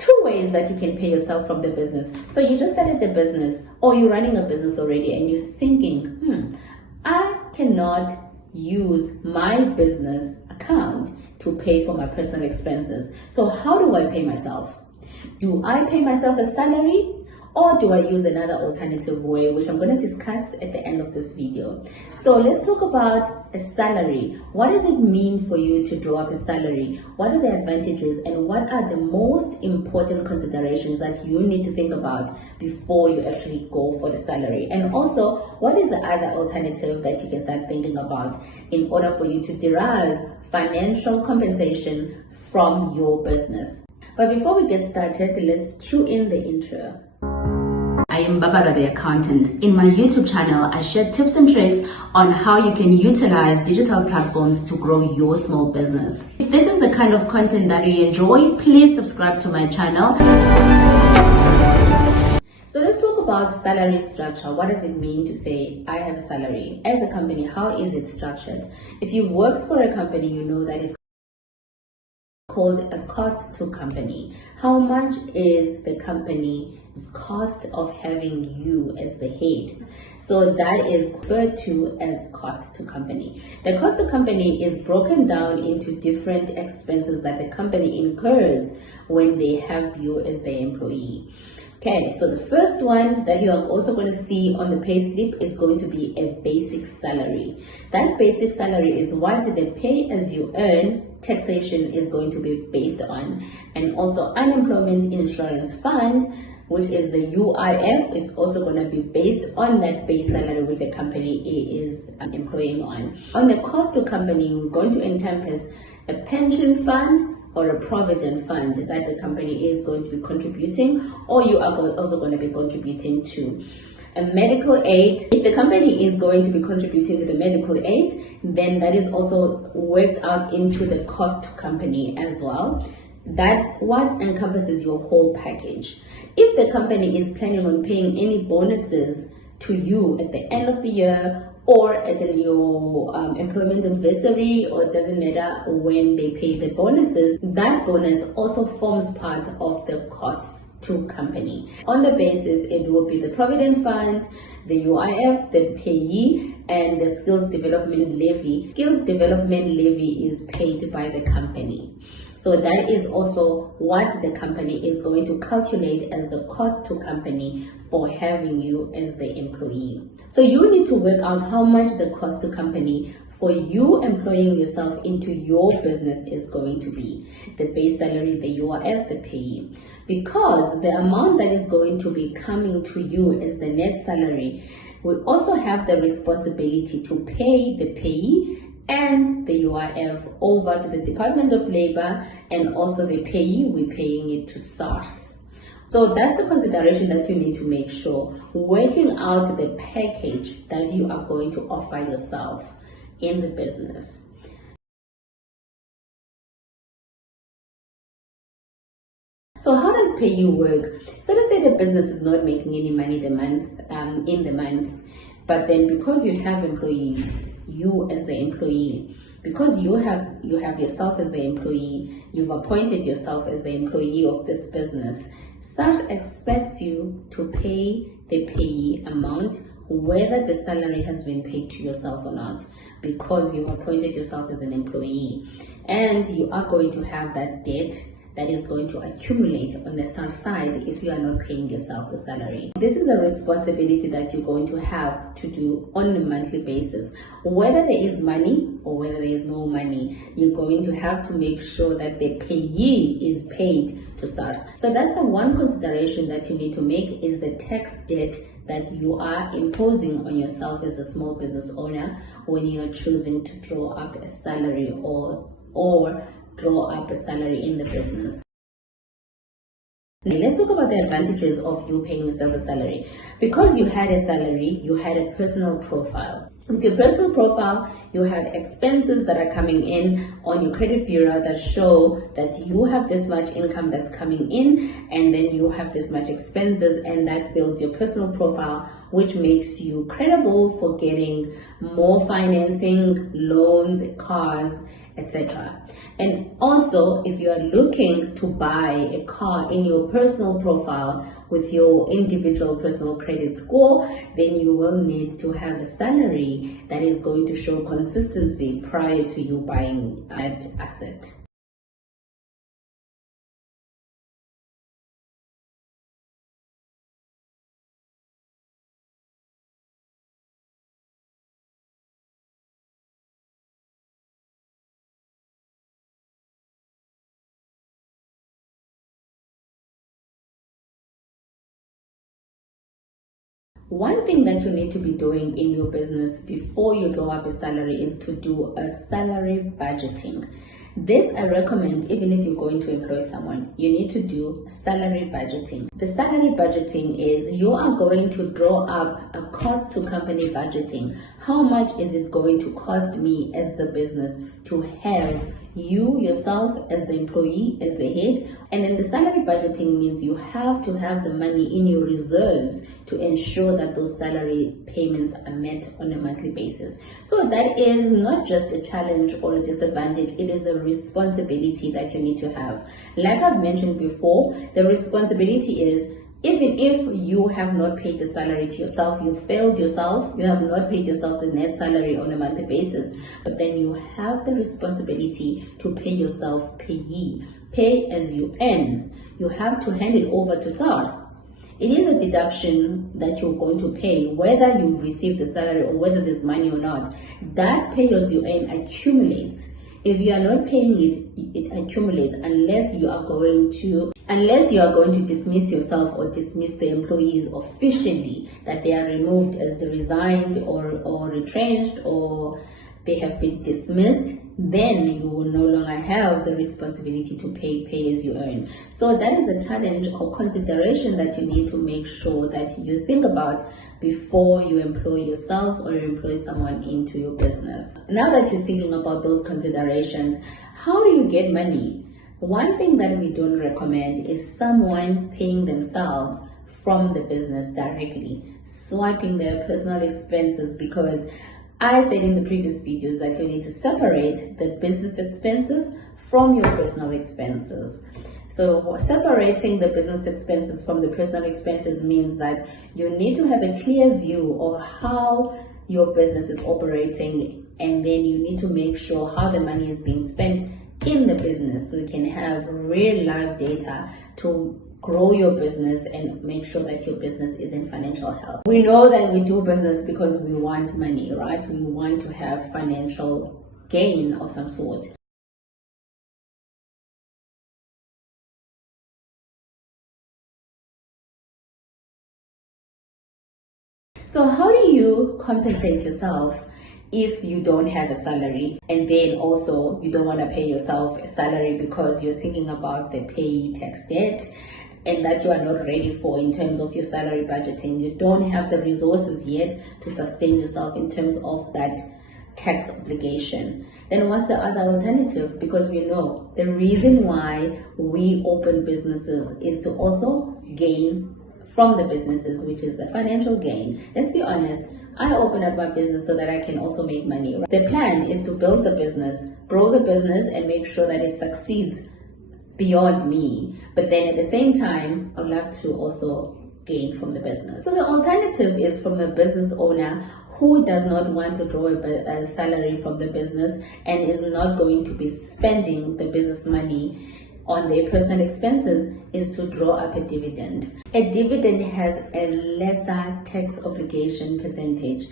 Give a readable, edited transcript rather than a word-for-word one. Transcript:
two ways that you can pay yourself from the business. So you just started the business, or you're running a business already and you're thinking, I cannot use my business account to pay for my personal expenses. So how do I pay myself? Do I pay myself a salary, or do I use another alternative way, which I'm going to discuss at the end of this video? So let's talk about a salary. What does it mean for you to draw up a salary? What are the advantages, and what are the most important considerations that you need to think about before you actually go for the salary? And also, what is the other alternative that you can start thinking about in order for you to derive financial compensation from your business? But before we get started, let's cue in the intro. I am Babalwa the Accountant. In my YouTube channel, I share tips and tricks on how you can utilize digital platforms to grow your small business. If this is the kind of content that you enjoy, please subscribe to my channel. So let's talk about salary structure. What does it mean to say I have a salary? As a company, how is it structured? If you've worked for a company, you know that it's called a cost to company. How much is the company's cost of having you as the head? So that is referred to as cost to company. The cost to company is broken down into different expenses that the company incurs when they have you as their employee. Okay, so the first one that you are also going to see on the payslip is going to be a basic salary. That basic salary is what the pay as you earn taxation is going to be based on. And also unemployment insurance fund, which is the UIF, is also going to be based on that base salary which the company is employing on. On the cost to company, we're going to encompass a pension fund or a provident fund that the company is going to be contributing, or you are also going to be contributing to. A medical aid, if the company is going to be contributing to the medical aid, then that is also worked out into the cost to company as well. That what encompasses your whole package. If the company is planning on paying any bonuses to you at the end of the year, or at your employment anniversary, or it doesn't matter when they pay the bonuses, that bonus also forms part of the cost to company. On the basis, it will be the provident fund, the UIF, the payee, and the skills development levy. Skills development levy is paid by the company. So that is also what the company is going to calculate as the cost to company for having you as the employee. So you need to work out how much the cost to company for you employing yourself into your business is going to be. The base salary, the UIF, the payee. Because the amount that is going to be coming to you as the net salary, we also have the responsibility to pay the payee and the UIF over to the Department of Labor, and also the payee, we're paying it to SARS. So that's the consideration that you need to make sure, working out the package that you are going to offer yourself in the business. So how does payee work? So let's say the business is not making any money in the month, but then because you have employees, you as the employee, because you have yourself as the employee, you've appointed yourself as the employee of this business, SARS expects you to pay the payee amount whether the salary has been paid to yourself or not, because you've appointed yourself as an employee, and you are going to have that debt that is going to accumulate on the SARS side if you are not paying yourself the salary. This is a responsibility that you're going to have to do on a monthly basis. Whether there is money or whether there is no money, you're going to have to make sure that the payee is paid to SARS. So that's the one consideration that you need to make, is the tax debt that you are imposing on yourself as a small business owner when you are choosing to draw up a salary or draw up a salary in the business. Now, let's talk about the advantages of you paying yourself a salary. Because you had a salary, you had a personal profile. With your personal profile, you have expenses that are coming in on your credit bureau that show that you have this much income that's coming in, and then you have this much expenses, and that builds your personal profile, which makes you credible for getting more financing, loans, cars, etc. And also, if you are looking to buy a car in your personal profile with your individual personal credit score, then you will need to have a salary that is going to show consistency prior to you buying that asset. One thing that you need to be doing in your business before you draw up a salary is to do a salary budgeting. This I recommend even if you're going to employ someone. You need to do salary budgeting. The salary budgeting is you are going to draw up a cost to company budgeting. How much is it going to cost me as the business to have you yourself as the employee, as the head? And then the salary budgeting means you have to have the money in your reserves to ensure that those salary payments are met on a monthly basis. So that is not just a challenge or a disadvantage, it is a responsibility that you need to have. Like I've mentioned before, the responsibility is even if you have not paid the salary to yourself, you failed yourself, you have not paid yourself the net salary on a monthly basis, but then you have the responsibility to pay yourself payee, pay as you earn. You have to hand it over to SARS. It is a deduction that you're going to pay, whether you receive the salary or whether there's money or not. That pay as you earn accumulates. If you are not paying it, it accumulates unless you are going to dismiss yourself or dismiss the employees officially, that they are removed as they resigned or retrenched or they have been dismissed. Then you will no longer have the responsibility to pay as you earn. So that is a challenge or consideration that you need to make sure that you think about before you employ yourself or you employ someone into your business. Now that you're thinking about those considerations, how do you get money? One thing that we don't recommend is someone paying themselves from the business directly, swiping their personal expenses, because I said in the previous videos that you need to separate the business expenses from your personal expenses. So separating the business expenses from the personal expenses means that you need to have a clear view of how your business is operating, and then you need to make sure how the money is being spent in the business so you can have real life data to grow your business and make sure that your business is in financial health. We know that we do business because we want money, right? We want to have financial gain of some sort. So how do you compensate yourself if you don't have a salary, and then also you don't want to pay yourself a salary because you're thinking about the pay tax debt and that you are not ready for in terms of your salary budgeting? You don't have the resources yet to sustain yourself in terms of that tax obligation. Then what's the other alternative? Because we know the reason why we open businesses is to also gain from the businesses, which is a financial gain. Let's be honest, I open up my business so that I can also make money. Right? The plan is to build the business, grow the business, and make sure that it succeeds beyond me. But then at the same time, I'd love to also gain from the business. So the alternative is from a business owner who does not want to draw a salary from the business and is not going to be spending the business money on their personal expenses, is to draw up a dividend. A dividend has a lesser tax obligation percentage.